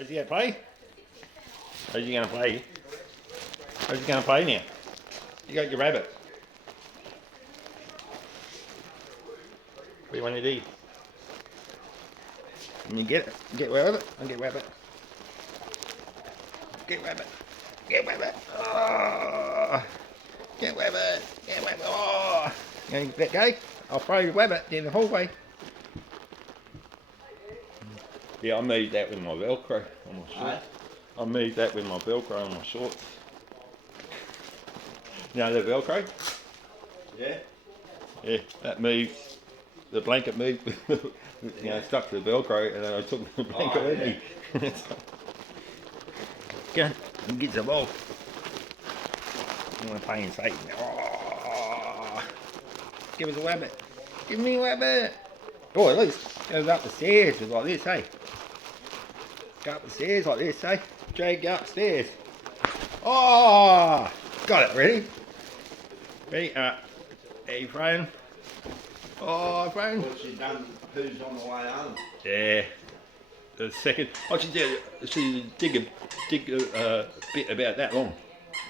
Rosie gonna play? Rosie gonna play? Rosie gonna play now? You got your rabbit. What do you want to do? Can you get it? Get rabbit? I'll get rabbit. Get rabbit. Get rabbit. Oh. Get rabbit. Get rabbit. Oh. You gonna let go? I'll throw the rabbit down the hallway. Yeah, I moved that with my Velcro on my shorts. I moved that with my Velcro on my shorts. You know the Velcro? Yeah. Yeah, that moved. The blanket moved, stuck to the Velcro, and then I took the blanket with me. Go and get the ball. I want to play in Satan. Oh, give us a rabbit. Give me a rabbit. Oh, at least goes up the stairs just like this, hey? Go up the stairs like this, hey? Drag you upstairs. Oh, got it. Ready? Ready? Hey, friend. Oh, friend. What's she done? Who's on the way home? Yeah. The second. Oh, she did. She dig a bit about that long.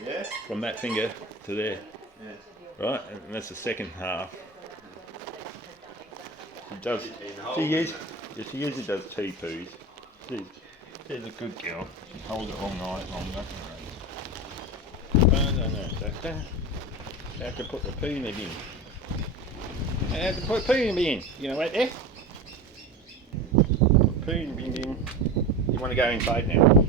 Yeah. From that finger to there. Yeah. Right, and that's the second half. She does. She usually does 2 poos. She's a good girl. She holds it all night longer. No. You have to put the poo in the bin. You have to put poo in the bin. You know right there? Poo in the bin. You want to go inside now?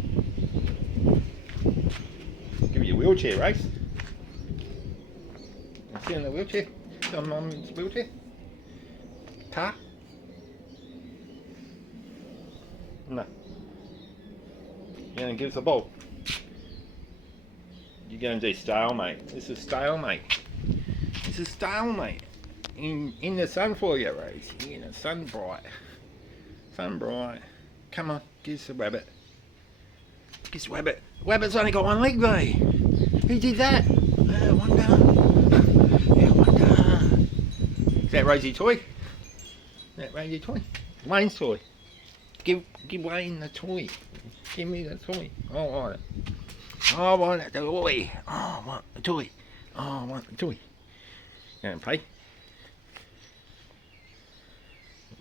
Give you a wheelchair race. Sit in the wheelchair. On Mum's wheelchair. Car. No. You're going to give us a ball. You're going to do stalemate. This is stalemate. This is stalemate. In the sun for you, Rosie. In the sun bright. Sun bright. Come on, give us a rabbit. Give us a rabbit. Rabbit's only got 1 leg, though. Who did that? I wonder. Yeah, I wonder. Is that Rosie's toy? Is that Rosie's toy? Wayne's toy. Give Wayne the toy. Give me the toy. I want it. I want the toy. Oh, I want the toy. Oh, I want the toy. You want to play?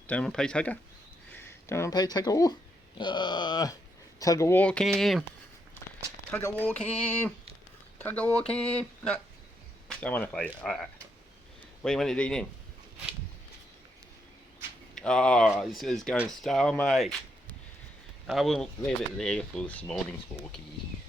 Don't want to play tugger? Don't want to play tug of war? Tug of war cam. Tug of war cam. Tug of war cam. No. Don't want to play it. What do you want to do then? Oh, this is going stalemate. I will leave it there for this morning, Sporky.